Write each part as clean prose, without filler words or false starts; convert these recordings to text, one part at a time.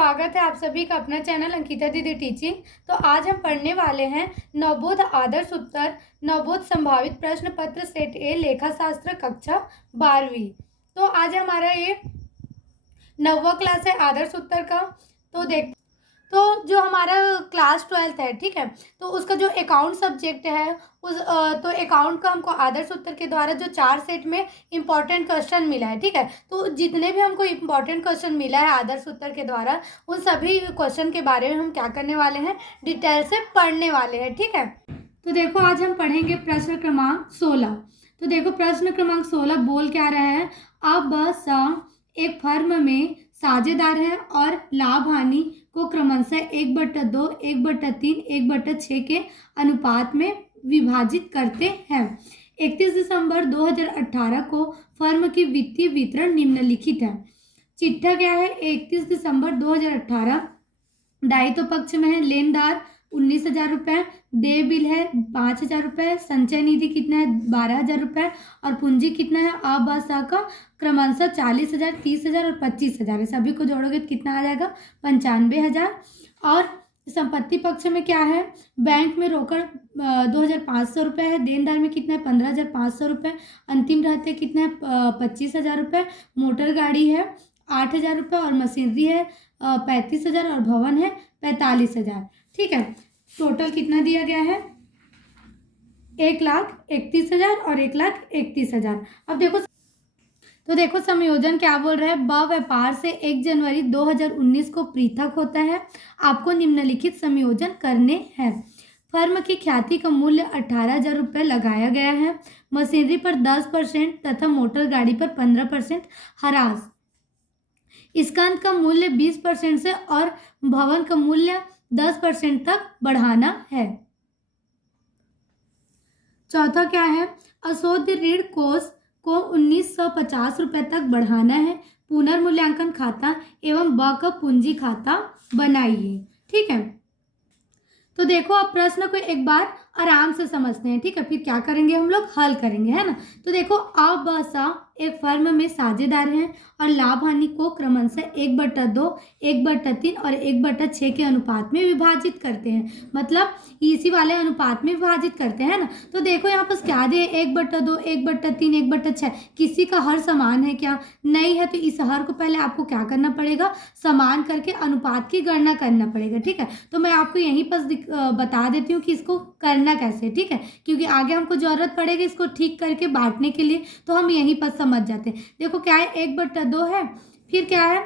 स्वागत है आप सभी का अपना चैनल अंकिता दीदी टीचिंग। तो आज हम पढ़ने वाले हैं नवबोध आदर्श उत्तर नवबोध संभावित प्रश्न पत्र सेट ए लेखा शास्त्र कक्षा 12वीं। तो आज हमारा ये 9वां क्लास है आदर्श उत्तर का। तो जो हमारा क्लास 12th है, ठीक है, तो उसका जो अकाउंट सब्जेक्ट है तो अकाउंट का हमको आदर्श उत्तर के द्वारा जो 4 सेट में इंपॉर्टेंट क्वेश्चन मिला है, ठीक है। तो जितने भी हमको इंपॉर्टेंट क्वेश्चन मिला है आदर्श उत्तर के द्वारा, उन सभी क्वेश्चन के बारे में हम क्या करने वाले हैं, डिटेल से पढ़ने वाले हैं, ठीक है। तो देखो आज हम पढ़ेंगे प्रश्न क्रमांक 16। तो देखो प्रश्न क्रमांक 16 बोल क्या रहा है, अब एक फर्म में साझेदार है और लाभ हानि को क्रमशः 1/2, 1/3, 1/6 के अनुपात में विभाजित करते हैं। 31 दिसंबर 2018 को फर्म की वित्तीय वितरण निम्नलिखित है। चिट्ठा क्या है, 31 दिसंबर 2018। दायित्व पक्ष में है लेनदार 19,000 रुपये, देय बिल है 5,000 रुपये, संचय निधि कितना है 12,000 रुपये और पूंजी कितना है अ का क्रमशः 40,000, 30,000 और 25,000 है। सभी को जोड़ोगे तो कितना आ जाएगा 95,000। और संपत्ति पक्ष में क्या है, बैंक में रोकड़ 2,500 रुपये है, देनदार में कितना है 15,500 रुपये, अंतिम रहते कितना है 25,000 रुपये, मोटर गाड़ी है 8,000 रुपये और मशीनरी है 35,000 और भवन है 45,000, ठीक है। टोटल कितना दिया गया है 1,31,000 और 1,31,000। अब देखो संयोजन क्या बोल रहा है, ब व्यापार से 1 जनवरी 2019 को पृथक होता है। आपको निम्नलिखित संयोजन करने हैं। फर्म की ख्याति का मूल्य 18,000 रुपये लगाया गया है। मशीनरी पर 10% तथा मोटर गाड़ी पर 15% हरास। स्कंद का मूल्य 20% से और भवन का मूल्य 10% तक बढ़ाना है। चौथा क्या है, अशोध ऋण कोष को 1950 रुपये तक बढ़ाना है। पुनर्मूल्यांकन खाता एवं ब का पूंजी खाता बनाइए, ठीक है। तो देखो अब प्रश्न को एक बार आराम से समझते हैं, ठीक है, फिर क्या करेंगे हम लोग हल करेंगे, है ना। तो देखो अब एक फर्म में साझेदार हैं और लाभ हानि को क्रमशः 1/2, 1/3 और 1/6 के अनुपात में विभाजित करते हैं। मतलब इसी वाले अनुपात में विभाजित करते हैं ना। तो देखो यहाँ पर क्या दे 1/2, 1/3, 1/6। किसी का हर समान है क्या, नहीं है, तो इस हर को पहले आपको क्या करना पड़ेगा, समान करके अनुपात की गणना करना पड़ेगा, ठीक है। तो मैं आपको यहीं पर बता देती हूँ कि इसको करना कैसे, ठीक है, क्योंकि आगे हमको जरूरत पड़ेगी इसको ठीक करके बांटने के लिए, तो हम यहीं पर समझ जाते हैं। देखो क्या है 1/2 है, फिर क्या है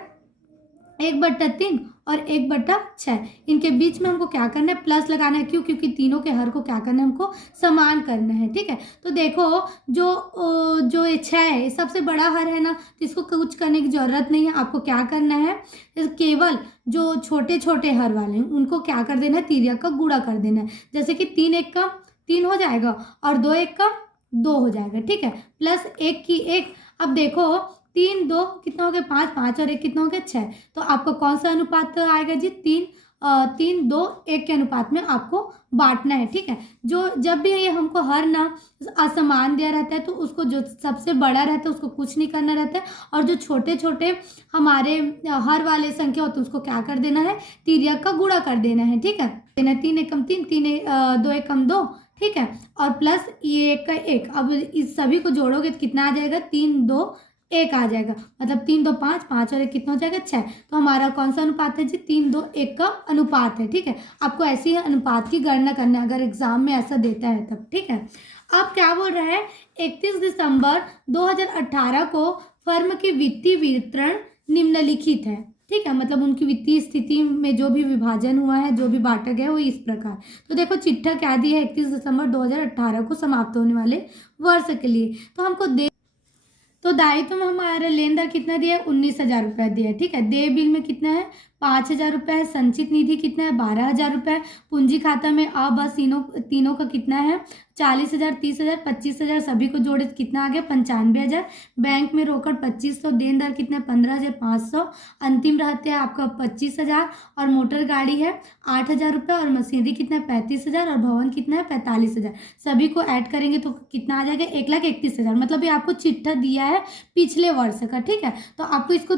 1/3 और 1/6। इनके बीच में हमको क्या करना है, प्लस लगाना है। क्यों, क्योंकि तीनों के हर को क्या करना है, हमको समान करना है, ठीक है। तो देखो जो ये 6 है सबसे बड़ा हर है ना, तो इसको कुछ करने की जरूरत नहीं है। आपको क्या करना है, केवल जो छोटे छोटे हर वाले हैं उनको क्या कर देना है, तिर्यक का गुणा कर देना है। जैसे कि 3 1 का 3 हो जाएगा और 2 1 का 2 हो जाएगा, ठीक है, प्लस 1 की 1। अब देखो 3 2 कितना हो गया 5, 5 और 1 कितना हो गया 6। तो आपका कौन सा अनुपात आएगा जी, 3 2 1 के अनुपात में आपको बांटना है, ठीक है। जो जब भी ये हमको हर ना असमान दिया रहता है तो उसको जो सबसे बड़ा रहता है उसको कुछ नहीं करना रहता है, और जो छोटे छोटे हमारे हर वाले संख्या होते हैं उसको क्या कर देना है, तिर्यक का गुणा कर देना है, ठीक है। 3 1 3, 2 1 2, ठीक है, और प्लस ये 1 का 1। अब इस सभी को जोड़ोगे तो कितना आ जाएगा, 3 2 1 आ जाएगा। मतलब 3 2 5, 5 और 1 कितना हो जाएगा 6। तो हमारा कौन सा अनुपात है जी, 3 2 1 का अनुपात है, ठीक है। आपको ऐसी ही अनुपात की गणना करना है अगर एग्जाम में ऐसा देता है तब, ठीक है। अब क्या बोल रहा है, 31 दिसंबर 2018 को फर्म की वित्तीय वितरण निम्नलिखित है, ठीक है। मतलब उनकी वित्तीय स्थिति में जो भी विभाजन हुआ है, जो भी बांटा गया वो इस प्रकार। तो देखो चिट्ठा क्या दिया है, 31 दिसंबर 2018 को समाप्त होने वाले वर्ष के लिए। तो हमको तो दायित्व में हमारा लेनदार कितना दिया है, 19,000 रुपया दिया है, ठीक है। देय बिल में कितना है 5,000 रुपये है। संचित निधि कितना है 12,000 रुपये। पूंजी खाता में बस तीनों का कितना है 40,000, 30,000, 25,000। सभी को जोड़े तो कितना आ गया 95,000। बैंक में रोकड़ 2,500, देनदार कितना है 15,500, अंतिम रहते हैं आपका 25,000 और मोटर गाड़ी है 8,000 रुपये और मशीनरी कितना है 35,000 और भवन कितना है 45,000। सभी को ऐड करेंगे तो कितना आ जाएगा 1,31,000। मतलब ये आपको चिट्ठा दिया है पिछले वर्ष का, ठीक है। तो आपको इसको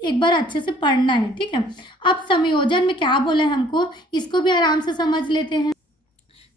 एक बार अच्छे से पढ़ना है, ठीक है। अब संयोजन में क्या बोला है हमको, इसको भी आराम से समझ लेते हैं।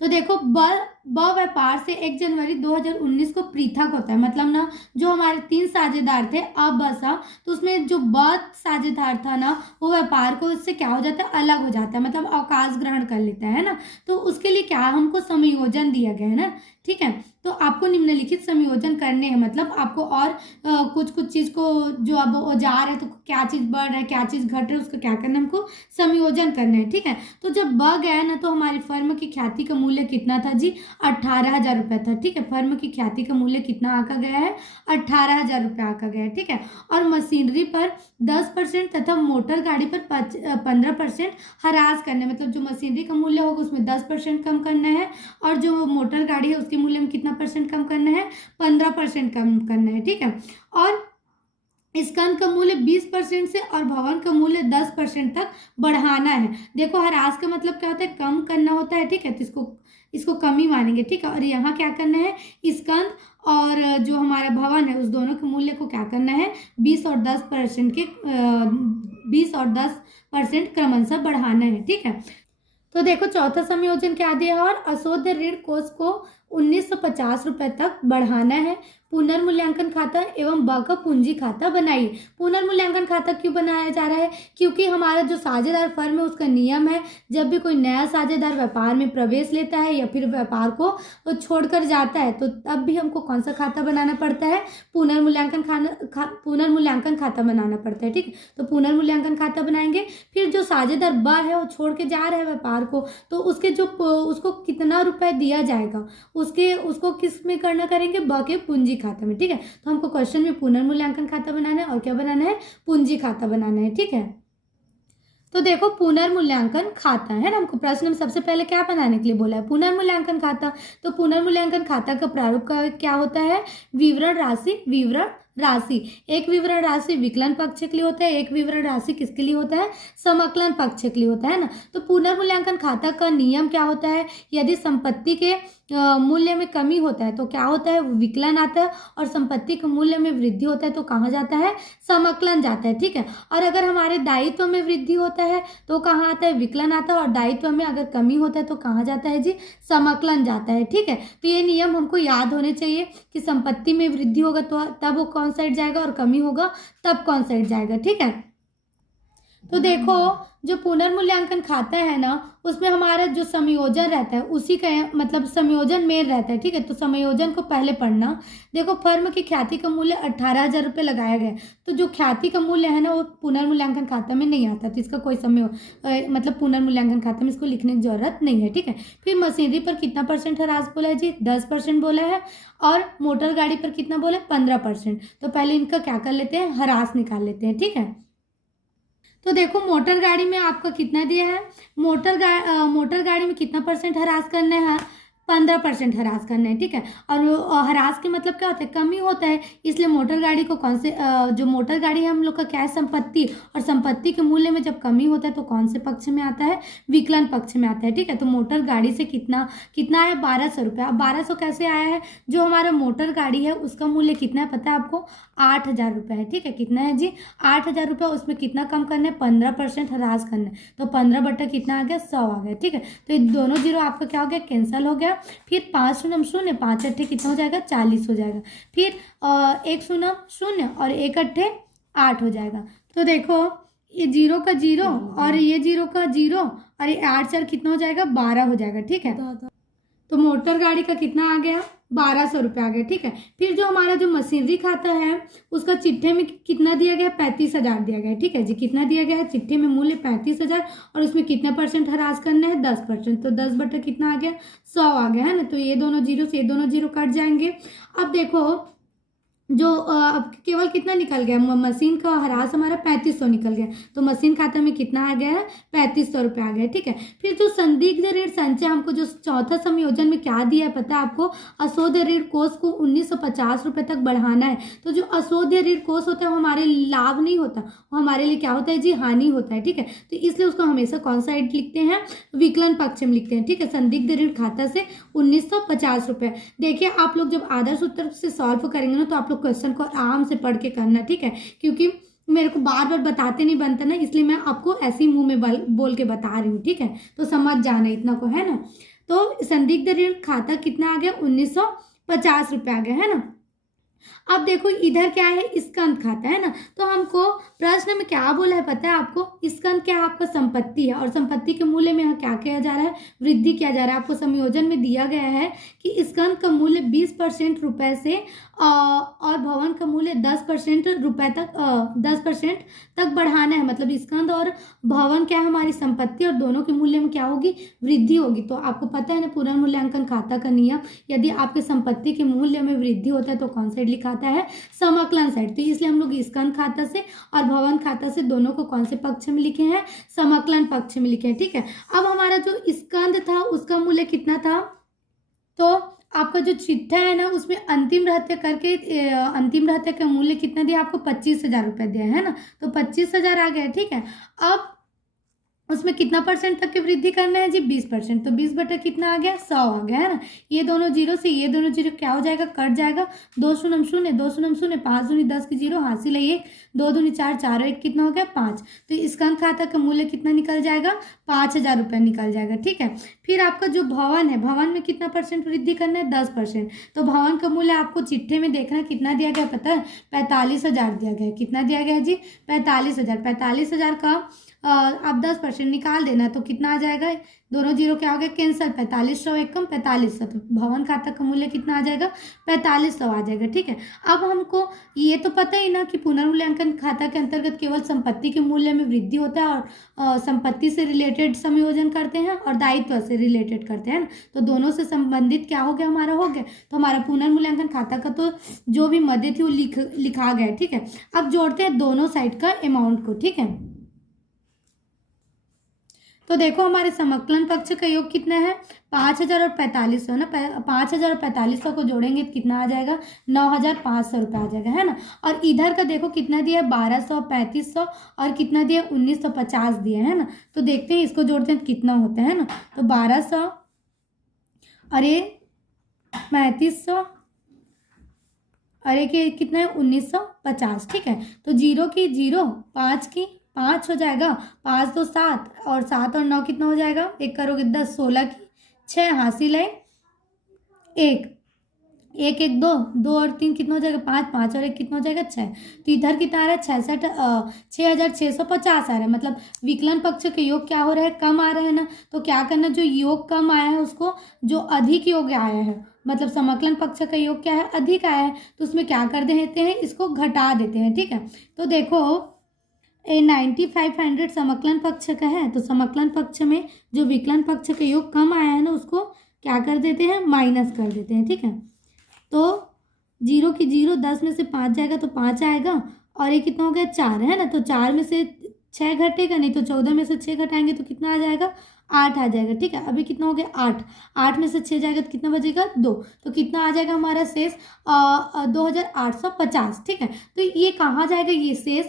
तो देखो ब व्यापार से 1 जनवरी 2019 को पृथक होता है, मतलब ना जो हमारे 3 साझेदार थे अ ब स, तो उसमें जो ब साझेदार था ना वो व्यापार को इससे क्या हो जाता है, अलग हो जाता है, मतलब अवकाश ग्रहण कर लेता है ना। तो उसके लिए क्या हमको समायोजन दिया गया है ना, ठीक है। तो आपको निम्नलिखित समायोजन करने हैं, मतलब आपको और कुछ कुछ चीज को जो अब औजार है तो क्या चीज बढ़ रहा है क्या चीज घट रहा है उसका क्या करना है, हमको समायोजन करना है, ठीक है। तो जब ब गया ना तो हमारी फर्म की ख्याति का मूल्य कितना था जी, 18,000 रुपये था, ठीक है। फर्म की ख्याति का मूल्य कितना आका गया है, 18,000 रुपये आका गया है, ठीक है। और मशीनरी पर 10% तथा मोटर गाड़ी पर 15% हरास करना है, मतलब जो मशीनरी का मूल्य होगा उसमें 10% कम करना है, और जो मोटर गाड़ी है उसके मूल्य में कितना परसेंट कम करना है, 15% कम करना है, ठीक है। और स्कंद का मूल्य 20% से और भवन का मूल्य 10% तक बढ़ाना है। देखो ह्रास का मतलब क्या होता है, कम करना होता है, ठीक है। तो इसको कमी मानेंगे, ठीक है। और यहाँ क्या करना है, स्कंद और जो हमारा भवन है उस दोनों के मूल्य को क्या करना है, 20 और 10% के 20 और 10% क्रमशः बढ़ाना है, ठीक है। तो देखो चौथा संयोजन क्या दिया है, और अशोध ऋण कोष को 1950 रुपए तक बढ़ाना है। पुनर्मूल्यांकन खाता एवं ब का पूंजी खाता बनाइए। पुनर्मूल्यांकन खाता क्यों बनाया जा रहा है, क्योंकि हमारा जो साझेदार फर्म है उसका नियम है, जब भी कोई नया साझेदार व्यापार में प्रवेश लेता है या फिर व्यापार को छोड़कर जाता है तो तब भी हमको कौन सा खाता बनाना पड़ता है, पुनर्मूल्यांकन खाता बनाना पड़ता है, ठीक है। तो पुनर्मूल्यांकन खाता बनाएंगे। फिर जो साझेदार ब है वो छोड़ के जा रहा है व्यापार को, तो उसको कितना रुपए दिया जाएगा, उसको किस में करना करेंगे, ब के पूंजी खाता में, ठीक है। तो हमको क्वेश्चन में पुनर्मूल्यांकन खाता बनाना है और क्या बनाना है, पूंजी खाता बनाना है, ठीक है। तो देखो पुनर्मूल्यांकन खाता है ना, हमको प्रश्न में सबसे पहले क्या बनाने के लिए बोला है, पुनर्मूल्यांकन खाता। तो पुनर्मूल्यांकन खाता का प्रारूप का क्या होता है, विवरण राशि। एक विवरण राशि विकलन पक्ष के लिए होता है, एक विवरण राशि किसके लिए होता है, समकलन पक्ष के लिए होता है ना। तो पुनर्मूल्यांकन खाता का नियम क्या होता है, यदि संपत्ति के मूल्य में कमी होता है तो क्या होता है, विकलन आता है, और संपत्ति के मूल्य में वृद्धि होता है तो कहाँ जाता है, समकलन जाता है, ठीक है। और अगर हमारे दायित्व में वृद्धि होता है तो कहाँ आता है, विकलन आता है, और दायित्व में अगर कमी होता है तो कहाँ जाता है जी, समकलन जाता है, ठीक है। तो ये नियम हमको याद होने चाहिए कि संपत्ति में वृद्धि होगा तो तब वो कौन साइड जाएगा, और कमी होगा तब कौन साइड जाएगा, ठीक है। तो देखो जो पुनर्मूल्यांकन खाता है ना उसमें हमारा जो समायोजन रहता है उसी का मतलब समायोजन मेन रहता है, ठीक है। तो समायोजन को पहले पढ़ना। देखो फर्म की ख्याति का मूल्य 18,000 रुपये लगाया गया, तो जो ख्याति का मूल्य है ना वो पुनर्मूल्यांकन खाता में नहीं आता, तो इसका कोई मतलब पुनर्मूल्यांकन खाता में इसको लिखने की जरूरत नहीं है, ठीक है। फिर मशीनरी पर कितना परसेंट ह्रास बोला है जी, 10% बोला है, और मोटर गाड़ी पर कितना बोला है, 15%। तो पहले इनका क्या कर लेते हैं, ह्रास निकाल लेते हैं, ठीक है। तो देखो मोटर गाड़ी में आपका कितना दिया है, मोटर गाड़ी में कितना परसेंट ह्रास करना है, 15% ह्रास करना है, ठीक है। और ह्रास के मतलब क्या होता है, कमी होता है, इसलिए मोटर गाड़ी को कौन से जो मोटर गाड़ी है हम लोग का क्या है, संपत्ति, और संपत्ति के मूल्य में जब कमी होता है तो कौन से पक्ष में आता है, विकलन पक्ष में आता है, ठीक है। तो मोटर गाड़ी से कितना है, 1,200 रुपये। अब 1,200 कैसे आया है, जो हमारा मोटर गाड़ी है उसका मूल्य कितना है पता है आपको, 8,000 रुपये है, ठीक है। कितना है जी, 8,000 रुपये। उसमें कितना कम करना है, 15% ह्रास करना है, तो 15 बटा कितना आ गया, 100 आ गया, ठीक है। तो ये दोनों जीरो आपका क्या हो गया, कैंसिल हो गया। फिर 5 शून्य शून्य, 5 अट्ठे कितना हो जाएगा, 40 हो जाएगा। फिर 1 शून्य शून्य और 1 अट्ठे 8 हो जाएगा। तो देखो ये जीरो का जीरो और ये जीरो का जीरो और ये 8 4 कितना हो जाएगा, 12 हो जाएगा, ठीक है। तो मोटर गाड़ी का कितना आ गया, 1,200 रुपये आ गया, ठीक है। फिर जो हमारा जो मशीनरी खाता है उसका चिट्ठे में कितना दिया गया, 35,000 दिया गया है, ठीक है जी। कितना दिया गया है, चिट्ठे में मूल्य 35,000, और उसमें कितना परसेंट ह्रास करना है, 10%। तो 10 बटा कितना आ गया, 100 आ गया है ना। तो ये दोनों जीरो से ये दोनों जीरो कट जाएंगे। अब देखो जो अब केवल कितना निकल गया, मशीन का ह्रास हमारा 3500 निकल गया, तो मशीन खाता में कितना आ गया है, 3500 रुपये आ गया, ठीक है। फिर जो संदिग्ध ऋण संचय हमको जो चौथा संयोजन में क्या दिया है पता है आपको, अशोध ऋण कोष को 1950 रुपये तक बढ़ाना है। तो जो अशोध ऋण कोष होता है वो हमारे लाभ नहीं होता, वो हमारे लिए क्या होता है जी, हानि होता है, ठीक है। तो इसलिए उसको हमेशा कौन साइड लिखते हैं, विकलन पक्ष में लिखते हैं, ठीक है। संदिग्ध ऋण खाता से 1950 रुपये। देखिए आप लोग जब आदर्श उत्तर से सॉल्व करेंगे ना तो आप लोग क्वेश्चन को आराम से पढ़ के करना, ठीक है, क्योंकि मेरे को बार बार बताते नहीं बनता ना, इसलिए मैं आपको ऐसे ही मुंह में बोल के बता रही हूँ, ठीक है। तो समझ जाना इतना को, है ना। तो संदिग्ध ऋण खाता कितना आ गया, 1950 रुपये आ गया, है ना। अब देखो इधर क्या है, स्कंद खाता, है ना। तो हमको प्रश्न में क्या बोला है पता है आपको, स्कंद क्या है, आपका संपत्ति है, और संपत्ति के मूल्य में यहाँ क्या किया जा रहा है, वृद्धि किया जा रहा है। आपको संयोजन में दिया गया है कि स्कंद का मूल्य 20% रुपए से और भवन का मूल्य 10% रुपए तक 10% तक बढ़ाना है। मतलब स्कंद और भवन क्या है, हमारी संपत्ति, और दोनों के मूल्य में क्या होगी, वृद्धि होगी। तो आपको पता है ना पुनर्मूल्यांकन खाता का नियम, यदि आपके संपत्ति के मूल्य में वृद्धि होता है तो कौन साइड लिखाता है, समाकलन साइड। तो इसलिए हम लोग स्कंद खाता से और भवन खाता से दोनों को कौन से पक्ष में लिखे हैं, समाकलन पक्ष में लिखे हैं, ठीक है। अब हमारा जो स्कंद था उसका मूल्य कितना था, तो आपका जो चिट्ठा है ना उसमें अंतिम रहत्य करके अंतिम रहत्य का मूल्य कितना दिया आपको, 25,000 रुपये दिया है ना। तो 25,000 आ गया, ठीक है। अब उसमें कितना परसेंट तक की वृद्धि करना है जी, 20%। तो 20 बटा कितना आ गया, 100 आ गया, है ना। ये दोनों जीरो से ये दोनों जीरो क्या हो जाएगा, कट जाएगा। 2 शून्य शून्य, 2 शून्य शून्य, 5 दूनी 10 की जीरो, हासिल है 1, 2 दूनी 4, 4 और 1 कितना हो गया, 5। तो स्कंद खाता का मूल्य कितना निकल जाएगा, 5,000 रुपये निकल जाएगा, ठीक है। फिर आपका जो भवन है, भवन में कितना परसेंट वृद्धि करना है, 10%। तो भवन का मूल्य आपको चिट्ठे में देखना कितना दिया गया पता है, 45,000 दिया गया है। कितना दिया गया जी, 45,000। 45,000 का आप 10% निकाल देना तो कितना आ जाएगा, दोनों जीरो क्या हो गया, कैंसल। 4500 एक कम 4500, तो भवन खाता का मूल्य कितना आ जाएगा, 4500 आ जाएगा, ठीक है। अब हमको ये तो पता ही ना कि पुनर्मूल्यांकन खाता के अंतर्गत केवल संपत्ति के मूल्य में वृद्धि होता है, और संपत्ति से रिलेटेड समायोजन करते हैं और दायित्व से रिलेटेड करते हैं ना। तो दोनों से संबंधित क्या हो गया, हमारा हो गया। तो हमारा पुनर्मूल्यांकन खाता का तो जो भी मध्य थी वो लिखा गया, ठीक है। अब जोड़ते हैं दोनों साइड का अमाउंट को, ठीक है। तो देखो हमारे समाकलन पक्ष का योग कितना है, 5,000 और 4500 ना। 5,000 और 4500 को जोड़ेंगे तो कितना आ जाएगा, 9,500 रुपये आ जाएगा, है ना। और इधर का देखो कितना दिया है, 1200, 3500 और कितना दिया, 1950 दिया है ना। तो देखते हैं इसको जोड़ते हैं तो कितना होता है ना। तो 1200 अरे 3500 अरे के कितना है, 1950, ठीक है। तो जीरो की जीरो, 5 की 5 हो जाएगा, 5 तो 7 और 7 और 9 कितना हो जाएगा, एक करोगे 10, 16 की 6, हासिल है 1, 1 1 2, 2 और 3 कितना हो जाएगा, 5, 5 और 1 कितना हो जाएगा, 6। तो इधर कितना आ रहा है, 6,650 आ रहा है। मतलब विकलन पक्ष के योग क्या हो रहा है, कम आ रहा है ना। तो क्या करना, जो योग कम आया है उसको, जो अधिक योग आया है, मतलब समाकलन पक्ष का योग क्या है, अधिक आया है, तो उसमें क्या कर देते हैं, इसको घटा देते हैं, ठीक है। तो देखो 9500 समाकलन पक्ष का है, तो समाकलन पक्ष में जो विकलन पक्ष का योग कम आया है ना उसको क्या कर देते हैं, माइनस कर देते हैं, ठीक है। तो जीरो की जीरो, 10 में से 5 जाएगा तो 5 आएगा, और ये कितना हो गया, 4 है ना। तो 4 में से 6 घटेगा नहीं, तो 14 में से 6 घटाएंगे तो कितना आ जाएगा, 8 आ जाएगा, ठीक है। अभी कितना हो गया, 8, 8 में से 6 जाएगा तो कितना बचेगा, 2। तो कितना आ जाएगा हमारा शेष, 2,850, ठीक है। तो ये कहाँ जाएगा, ये शेष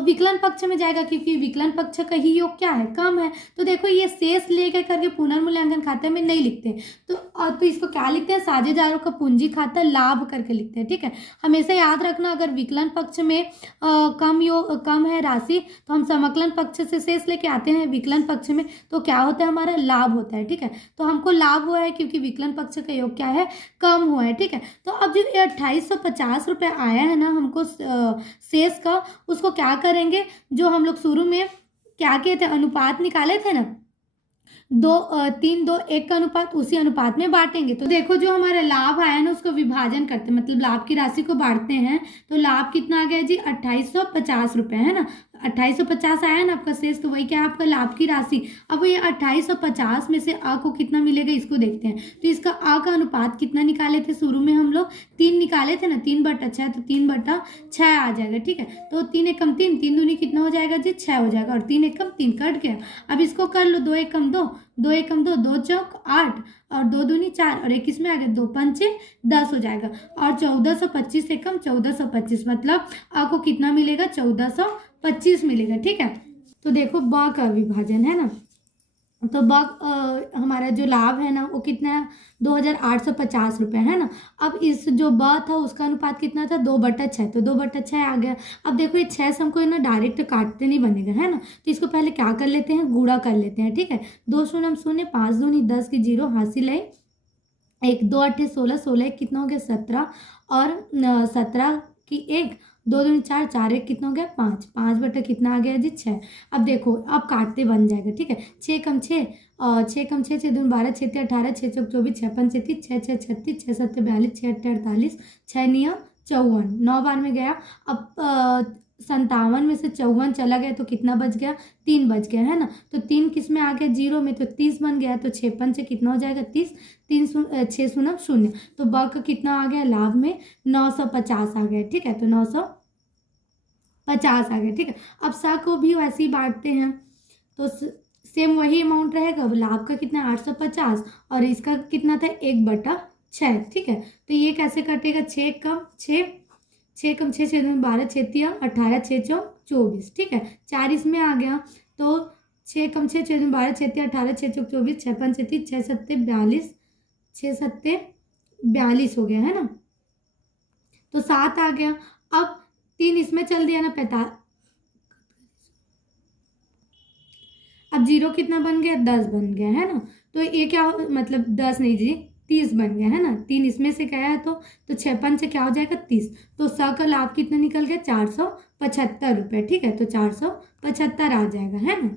विकलन पक्ष में जाएगा, क्योंकि विकलन पक्ष का ही योग क्या है, कम है। तो देखो ये शेष लेकर करके पुनर्मूल्यांकन खाते में नहीं लिखते, तो इसको क्या लिखते हैं, साझेदारों का पूंजी खाता लाभ करके लिखते हैं, ठीक है। हमेशा याद रखना, अगर विकलन पक्ष में कम है राशि तो हम समाकलन पक्ष से शेष लेके आते हैं विकलन पक्ष में, तो क्या होता है, हमारा लाभ होता है, ठीक है। तो हमको लाभ हुआ है क्योंकि विकलन पक्ष का योग क्या है, कम हुआ है, ठीक है। तो अब जो 2850 रुपये आया है ना हमको शेष का, उसको क्या करेंगे, जो हम लोग शुरू में क्या किए थे, अनुपात निकाले थे ना, 3:2:1 का अनुपात, उसी अनुपात में बांटेंगे। तो देखो जो हमारा लाभ आया ना उसको विभाजन करते हैं, मतलब लाभ की राशि को बांटते हैं। तो लाभ कितना आ गया जी, 2850 रुपये, है ना। 2850 आया ना आपका शेष, तो वही क्या है, आपका लाभ की राशि। अब ये 2850 में से आ को कितना मिलेगा, इसको देखते हैं। तो इसका आ का अनुपात कितना निकाले थे शुरू में हम लोग, 3 निकाले थे ना, 3/6, तो 3/6 आ जाएगा, ठीक है। तो 3 एकम 3, 3 दूनी कितना हो जाएगा जी, 6 हो जाएगा, और 3 एकम 3 कट गया। अब इसको कर लो, 2 एकम 2, 2 एकम 2, 2 चौक 8 और 2 दूनी 4 और 1 इसमें आ गया, 2 पंचे 10 हो जाएगा। और 1425 एकम 1425, मतलब आपको कितना मिलेगा, 1425 मिलेगा, ठीक है। तो देखो ब का विभाजन है ना, तो हमारा जो लाभ है ना वो कितना है, 2,850 रुपये है ना। अब इस जो था उसका अनुपात कितना था, 2/6, तो 2/6 आ गया। अब देखो ये 6 से हमको ना डायरेक्ट काटते नहीं बनेगा है ना, तो इसको पहले क्या कर लेते हैं, गुणा कर लेते हैं। ठीक है, 2 शून्य शून्य, 5 दूनी 10 की 0 हासिल है, 1 2 8 16, 16 कितना हो गया 17, और 17 की 1, 2 दूनी 4, 4 1 कितना हो गया 5, 5 बटे कितना आ गया जी 6। अब देखो अब काटते बन जाएगा। ठीक है, 6 कम 6, 6 कम 6, 6 दूनी 12, 6 18, 6 चौक 24, 6 पंच 36, 6 6 36, 6 7 42, 6 8 48, 6 9 54, 9 बार में गया। अब 57 में से 54 चला गया तो कितना बच गया, 3 बच गया है ना। तो 3 किस में आ गया, 0 में, तो 30 बन गया। तो 6 पंच कितना हो जाएगा 30, 6 शून्य शून्य, तो ब का कितना आ गया लाभ में 950 आ गया। ठीक है, तो 950 आ गया। ठीक है, अब सा को भी वैसे ही बांटते हैं तो सेम वही अमाउंट रहेगा। लाभ का कितना 850 और इसका कितना था 1/6। ठीक है, तो ये कैसे कटेगा, 6 कम 6, 6 कम 6, 6 दूनी 12, 6 तिया 18, 6 चौक 24। ठीक है, 4 इसमें आ गया तो 6 कम 6, 6 दूनी 12, 6 तिया 18, 6 चौक 24, 6 पंच 36, 6 सत्ते 42, 6 सत्ते 42 हो गया है ना। तो 7 आ गया। अब 3 इसमें चल दिया ना, 45, अब 0 कितना बन गया 10 बन गया है ना। तो ये क्या मतलब 10 नहीं जी 30 बन गया है ना, 3 इसमें से गया है तो 6 पंच क्या हो जाएगा 30। तो स का लाभ कितना निकल गया 475 रुपये। ठीक है, तो 475 आ जाएगा है ना।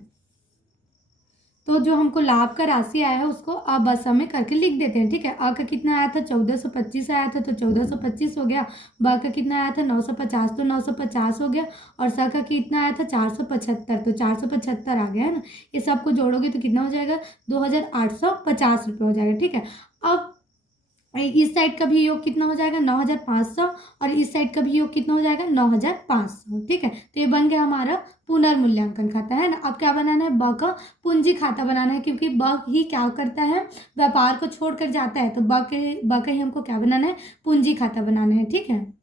तो जो हमको लाभ का राशि आया है उसको अब बस में करके लिख देते हैं। ठीक है, अ का कितना आया था 1425 आया था, तो 1425 हो गया। ब का कितना आया था 950, तो 950 हो गया। और स का कितना आया था 475, तो 475 आ गया है ना। ये सबको जोड़ोगे तो कितना हो जाएगा 2,850 रुपये हो जाएगा। ठीक है, अब इस साइड का भी योग कितना हो जाएगा 9,500, और इस साइड का भी योग कितना हो जाएगा 9,500। ठीक है, तो ये बन गया हमारा पुनर्मूल्यांकन खाता है ना। अब क्या बनाना है, ब का पूंजी खाता बनाना है, क्योंकि ब ही क्या करता है, व्यापार को छोड़कर जाता है, तो ब का ही हमको क्या बनाना है, पूंजी खाता बनाना है। ठीक है,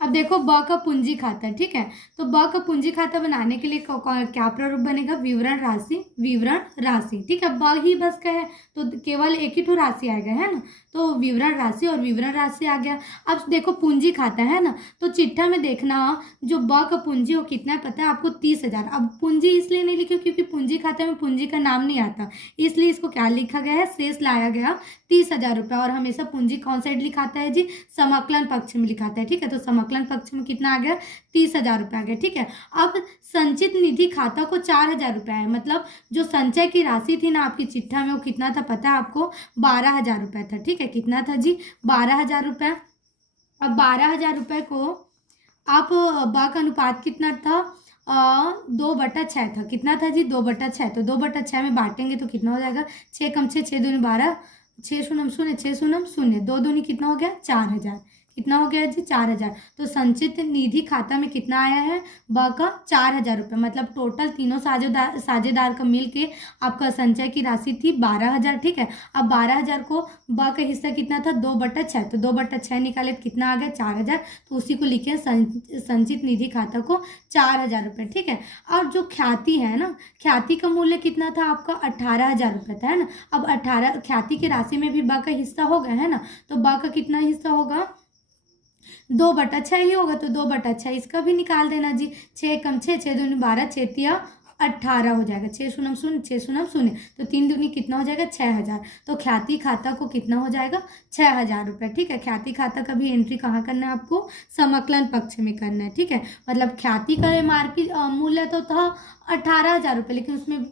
अब देखो ब का पूंजी खाता है। ठीक है, तो ब का पूंजी खाता बनाने के लिए क्या प्रारूप बनेगा, विवरण राशि, विवरण राशि। ठीक है, ब ही बस का है तो केवल एक ही तो राशि आएगा है ना, तो विवरण राशि और विवरण राशि आ गया। अब देखो पूंजी खाता है ना, तो चिट्ठा में देखना जो ब का पूंजी हो कितना है पता है आपको 30,000। अब पूंजी इसलिए नहीं लिखी क्योंकि पूंजी खाते में पूंजी का नाम नहीं आता, इसलिए इसको क्या लिखा गया है, शेष लाया गया 30,000 रुपये। और हमेशा पूंजी कौन साइड लिखाता है जी, समाकलन पक्ष में लिखाता है। ठीक है, तो समाकलन पक्ष में कितना आ गया 30,000 रुपये आ गया। ठीक है, अब संचित निधि खाता को 4,000 रुपये है, मतलब जो संचय की राशि थी ना आपकी चिट्ठा में वो कितना था पता है आपको, 12,000 रुपये था। ठीक है, कितना था जी 12,000 रुपये। अब 12,000 रुपये को आप ब का अनुपात कितना था, 2/6 था। कितना था जी 2/6, तो 2/6 में बांटेंगे तो कितना हो जाएगा 6 कम 6, 6 दूनी 12, 6 शून्य शून्य, 6 शून्य शून्य, 2 दूनी कितना हो गया 4,000। कितना हो गया जी 4,000। तो संचित निधि खाता में कितना आया है, ब का 4,000 रुपये, मतलब टोटल तीनों साझेदार का मिल के आपका संचय की राशि थी 12,000। ठीक है, अब 12,000 को ब का हिस्सा कितना था 2/6, तो 2/6 निकाले तो कितना आ गया 4,000, तो उसी को लिखे संचित निधि खाता को 4,000 रुपये। ठीक है, और जो ख्याति है ना, ख्याति का मूल्य कितना था आपका 18,000 रुपये था है ना। अब 18 ख्याति की राशि में भी ब का हिस्सा होगा है ना, तो ब का कितना हिस्सा होगा 2/6 ही होगा, तो 2/6 इसका भी निकाल देना जी। 6 कम 6, 6 दूनी 12, 6 तिया 18 हो जाएगा, 6 शून्य शून्य, 6 शून्य शून्य, तो 3 दूनी कितना हो जाएगा 6,000। तो ख्याति खाता को कितना हो जाएगा 6,000 रुपये। ठीक है, ख्याति खाता का भी एंट्री कहाँ करना है आपको, समाकलन पक्ष में करना है। ठीक है, मतलब ख्याति का मार्केट मूल्य तो था 18,000 रुपये, लेकिन उसमें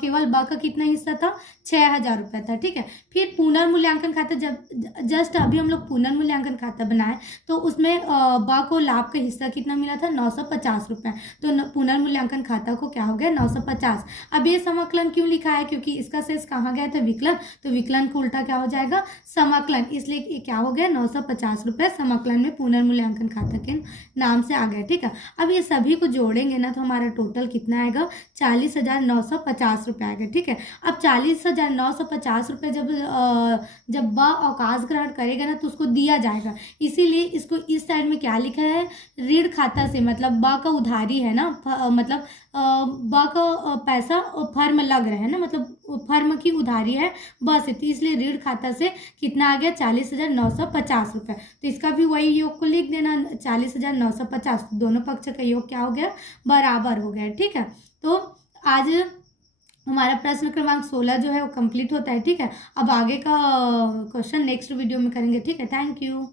केवल ब का कितना हिस्सा था 6,000 रुपये था। ठीक है, फिर पुनर्मूल्यांकन खाता, जब जस्ट अभी हम लोग पुनर्मूल्यांकन खाता बनाए तो उसमें ब को लाभ का हिस्सा कितना मिला था 950 रुपये, तो पुनर्मूल्यांकन खाता को क्या हो गया 950। अब ये समाकलन क्यों लिखा है, क्योंकि इसका शेष कहाँ गया था विकलन, तो विकलन को उल्टा क्या हो जाएगा समाकलन, इसलिए क्या हो गया 950 रुपये समाकलन में पुनर्मूल्यांकन खाता के नाम से आ गया। ठीक है, अब ये सभी को जोड़ेंगे ना तो हमारा टोटल कितना आएगा 40,950 रुपये आएगा। ठीक है, अब 40,950 रुपये जब ब अवकाश ग्रहण करेगा ना तो उसको दिया जाएगा, इसीलिए इसको इस साइड में क्या लिखा है ऋण खाता से, मतलब ब का उधारी है ना, मतलब ब का पैसा फर्म लग रहा है ना, मतलब फर्म की उधारी है ब से, तो इसलिए ऋण खाता से कितना आ गया 40,950 रुपये। तो इसका भी वही योग को लिख देना 40,950, दोनों पक्ष का योग क्या हो गया, बराबर हो गया। ठीक है, तो आज हमारा प्रश्न क्रमांक 16 जो है वो कंप्लीट होता है। ठीक है, अब आगे का क्वेश्चन नेक्स्ट वीडियो में करेंगे। ठीक है, थैंक यू।